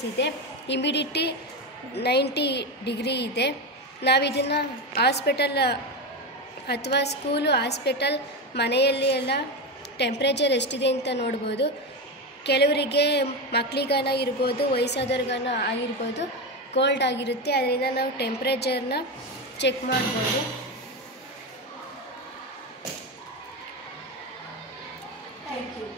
Celsius ಇದೆ, humidity 90 degree ಇದೆ. ನಾವಿದನ್ನು ಹಾಸ್ಪಿಟಲ್ ಅಥವಾ ಸ್ಕೂಲು, ಹಾಸ್ಪಿಟಲ್, ಮನೆಯಲ್ಲಿ ಎಲ್ಲ ಟೆಂಪ್ರೇಚರ್ ಎಷ್ಟಿದೆ ಅಂತ ನೋಡ್ಬೋದು. ಕೆಲವರಿಗೆ ಮಕ್ಕಳಿಗಾನ ಇರ್ಬೋದು, ವಯಸ್ಸಾದವ್ರಿಗಾನ ಆಗಿರ್ಬೋದು, ಕೋಲ್ಡ್ ಆಗಿರುತ್ತೆ. ಅದರಿಂದ ನಾವು ಟೆಂಪ್ರೇಚರ್ನ ಚೆಕ್ ಮಾಡ್ಬೋದು. Thank you.